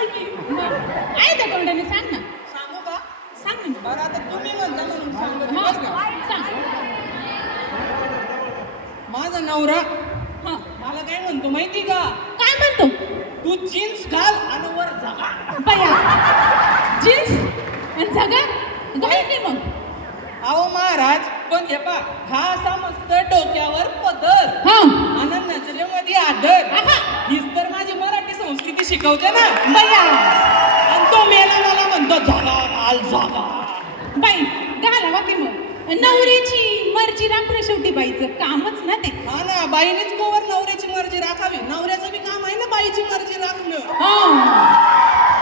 आहे त्या तोंडाने सांग ना. सांगू का? सांग ना. बरं आता तुम्ही म्हणता म्हणून सांगतो मग बरं का? सांग. माझा नवरा हा. मला काय म्हणतो माहिती का? काय म्हणतो? तू जीन्स घाल आणि वर जगा. बया. जीन्स आणि जगा? घाल की मग? अहो महाराज पण हे पा हा असा मस्त डोक्यावर पदर. हा. आणि नजरेमध्ये आदर. आहा. शिकवते ना? बया आणि तो मेला मला म्हणतो जागा घाल जागा बाई घालावा की मग? नवरीची मर्जी राखणं शेवटी बाईचं कामच ना ते. हा ना बाईनेच कोवर नवऱ्याची मर्जी राखावी. नवऱ्याचं बी काम आहे ना बाईची मर्जी राखणं. हा.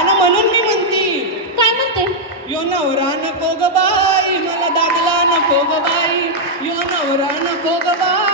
आणि म्हणून मी म्हणती. काय म्हणते? यो नवरा नको ग बाई मला दादला नको ग बाई. यो नवरा नको ग बाई.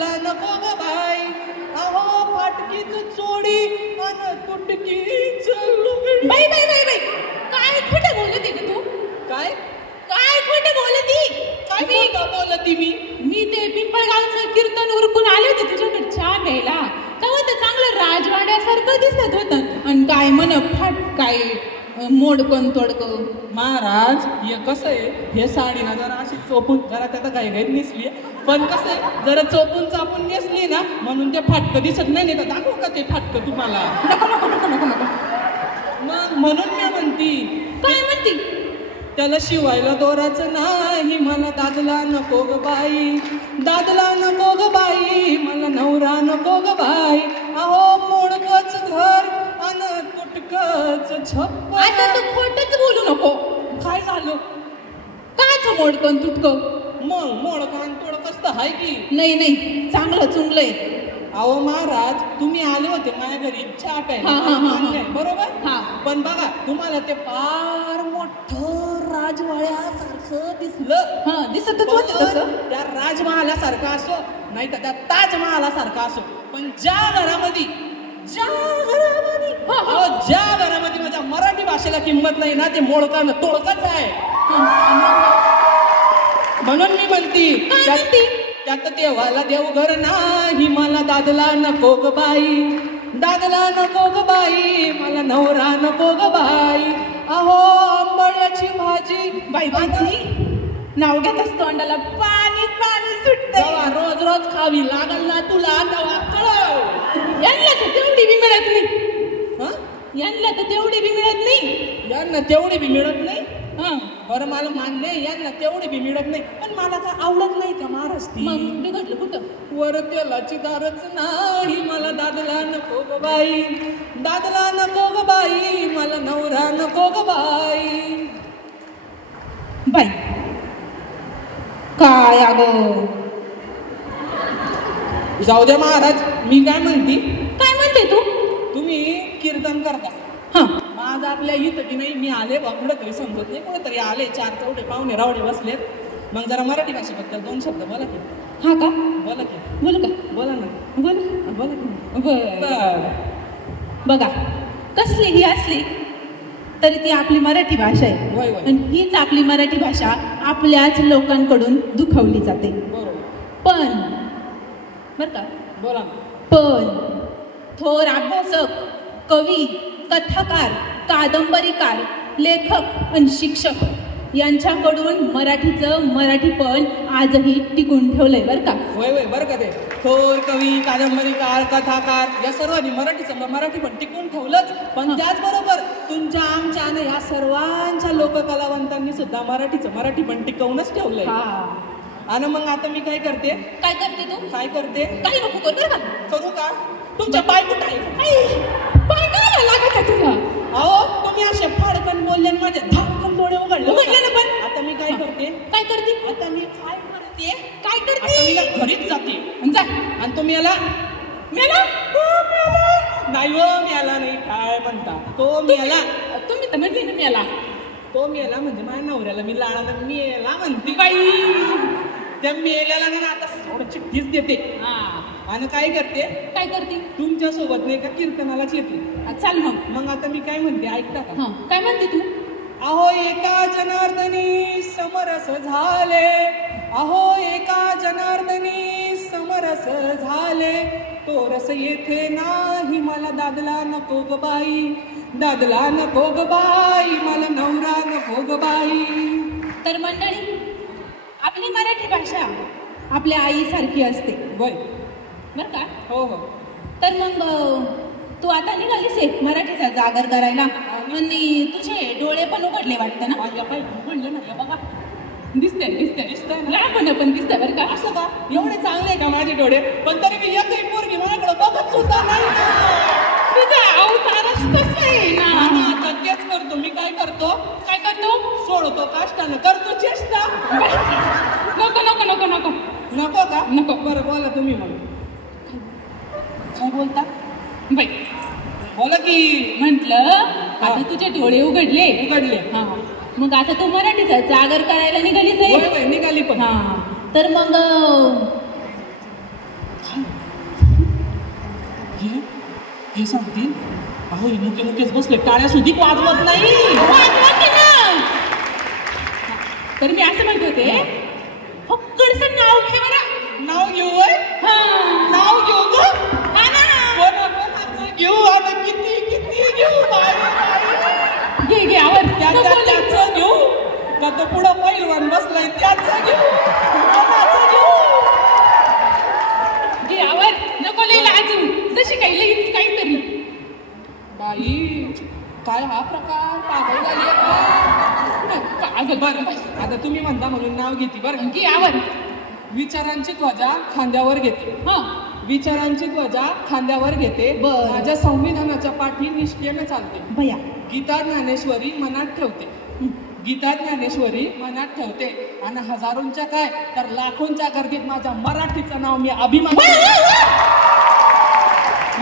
मला दादला नको ग बाई. अहो फाटकीच चोडी अन तुटकीच लुगडी. बाई बाई बाई बाई. काय खोटं बोलते ग तू? काय? काय खोटं बोलती? काय मी बोलती मी? मी ते पिंपळगावचं कीर्तन उरकून आले होते तुझ्याकडे चहा प्यायला. तेव्हा तर चांगलं राजवाड्यासारखं दिसत होतं. आणि काय म्हण फाट काय अं, मोडकन तोडकं? महाराज हे कसं आहे? हे साडी ना जरा अशी चोपून जरा त्याचा काही काही नेसली पण कसं आहे जरा चोपून चापून नेसली ना म्हणून ते फाटकं दिसत नाही तर दाखवू का ते फाटकं तुम्हाला? नको नको नको नको नको. मग म्हणून मी म्हणती काय म्हणती? त्याला शिवायला दोराचं नाही मला दादला नको ग बाई. दादला नको ग बाई मला नवरा नको ग बाई. अहो मोडकच घर अन तुटकच छप्प आता तू खोटच बोलू नको काय झालं काच मोडकन तुटकं. मग मोडकान तोडकच तर आहे की? नाही नाही चांगलं चुंगलंय. अहो महाराज तुम्ही आले होते माझ्या घरी चहा हा, हा, हा, हा. मान्य आहे, बरोबर. पण बघा तुम्हाला ते फार मोठं राजवाड्यासारखं दिसलं. हा दिसतच होतं तसं. पण त्या राजमहालासारखं असो नाही तर त्या ताजमहालासारखं असो. पण ज्या घरामध्ये ज्या घरामध्ये हा, हा. अहो, ज्या घरामध्ये माझ्या मराठी भाषेला किंमत नाही ना ते मोडकानं तोडकच आहे. म्हणून मी म्हणती त्यात- देवाला देवघर नाही मला दादला नको ग बाई. दादला नको ग बाई मला नवरा नको ग बाई. अहो आंबड्याची भाजी. बाई बाई नाव घेत असतो अंडाला पाणी पाणी सुटत रोज रोज खावी लागल ना तुला तेव्हा कळव. यांना तर तेवढी बी मिळत नाही. हं? यांना तर तेवढी बी मिळत नाही. यांना तेवढी बी मिळत नाही? हा. बरं मला मान्य आहे, यांना तेवढी बी मिळत नाही. पण मला काय आवडत नाही का महाराष्ट्री मग? बिघडलं कुठं? वर तेलाची दारच नाही मला दादला नको ग बाई. दादला नको ग बाई मला नवरा नको ग बाई. बाई. काय अगं? जाऊ द्या महाराज मी काय म्हणती? काय म्हणते तू? तुम्ही कीर्तन करता. हा. माझं आपल्या इथं की नाही मी आले कुठं तरी समजत नाही कुठं तरी आले चार चौटे पाहुणे रावडे बसलेत. मग जरा मराठी भाषेबद्दल दोन शब्द बोला की. हा का? बोला की. बोलू का. बोला. ना. बोल. बोला की. बर. बघा कसली ही असली तरी ती आपली मराठी भाषा आहे. आणि हीच आपली मराठी भाषा आपल्याच लोकांकडून दुखावली जाते. बरोबर. पण बर का? बोला पण थोर अभ्यासक कवी कथाकार कादंबरीकार लेखक आणि शिक्षक यांच्याकडून मराठीचं मराठीपण आजही टिकून ठेवलंय बरं का? होय होय बरं का ते. थोर कवी कादंबरीकार कथाकार या सर्वांनी मराठीचं म- मराठी पण टिकून ठेवलंच. पण. त्याचबरोबर तुमच्या आमच्या आणि या सर्वांच्या लोककलावंतांनी सुद्धा मराठीचं मराठी पण टिकवूनच ठेवलंय. हा. आणि मग आता मी काय करते? काय करते तू? काय करते? काही नको करू का? करू का? तुमच्या पाय कुठं आहे काय लागत आहे तुला अहो तुम्ही असे फाडकन बोलले आणि माझे धाडकन डोळे उघडले. उघडले ना पण. आता मी काय करते? काय करते? आता मी काय करते? काय आता मी करते ना घरीच जाते. जा. आणि तुम्ही याला मेला? मेला. नाही हो मेला नाही. काय म्हणता? तो मेला तुम्ही तर म्हटली ना मला. तो मेला म्हणजे माझ्या नवऱ्याला. मी लाडाला मेला म्हणते. बाई. त्या मेल्याला ना आता थोडं चिठ्ठीच देते. हा. आणि काय करते? काय करते? तुमच्यासोबत नाही का कीर्तनालाच येते हा, चाल मग. मग आता मी काय म्हणते? ऐकता का? हा काय म्हणते तू? अहो एका जनार्दनी समरस झाले. अहो एका जनार्दनी समरस झाले. तो रस येथे नाही मला दादला नको ग बाई. दादला नको ग बाई मला नवरा नको ग बाई. तर मंडळी आपली मराठी भाषा आपल्या आईसारखी असते. बर बरं का? हो हो. तर मग तू आता निघालीस आहे मराठीचा जागर करायला. आणि तुझे डोळे पण उघडले वाटतं ना? माझ्या पाय म्हणलं ना हे बघा. दिसते दिसते दिसतंय ना? लहानपण पण दिसतंय बरं का? असं का? एवढे चांगले का माझे डोळे? पण तरी मी एकही पोरगी माझ्याकडे बघत सुद्धा नाही. ना. तुझा अवतारच तसं आहे ना. आता तेच करतो. मी काय करतो? काय करतो? सोडतो काष्टानं. करतो चेष्टा. नको नको नको नको. नको का? नको. बरं बोला तुम्ही मग. काय बोलता? बाई. बोला की म्हंटल आता तुझे डोळे उघडले. उघडले. हा. मग आता तू मराठीचा जागर करायला होय होय निघाली पण. हा. तर मग हे? हे सांगतील अहो हे मुके मुकेच बसले. टाळ्या सुधी वाजवत नाही. वाजवा की ना. तर मी असं म्हणत होते फक्कडचं नाव घे बरं. नाव घेऊ होय हा. नाव घेऊ ग हा ना. कोणा कोणाचं घेऊ आणि किती किती घेऊ बाई, बाई. घे घे आवर त्याचं नको लई. त्याचं घेऊ का तो पुढं पैलवान बसलाय त्याचं घेऊ घे आवर नको लई लाजू जशी काही लगेच काहीतरी. बाई काय हा प्रकार? पागल झाली का? अगं बरं. आता तुम्ही म्हणता म्हणून नाव घेते बरं. घे आवर. विचारांची ध्वजा खांद्यावर घेते. हा. विचारांची ध्वजा खांद्यावर घेते. माझ्या संविधानाच्या पाठी निष्ठेने चालते. भया. गीता ज्ञानेश्वरी मनात ठेवते. गीता ज्ञानेश्वरी मनात ठेवते आणि हजारोंच्या काय? तर लाखोंच्या गर्दीत माझ्या मराठीचं नाव मी अभिमान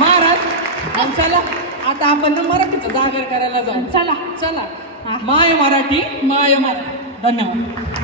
महाराज चला आता आपण ना मराठीचं जागर करायला जाऊ. चला. चला. माय मराठी माय मराठी. धन्यवाद.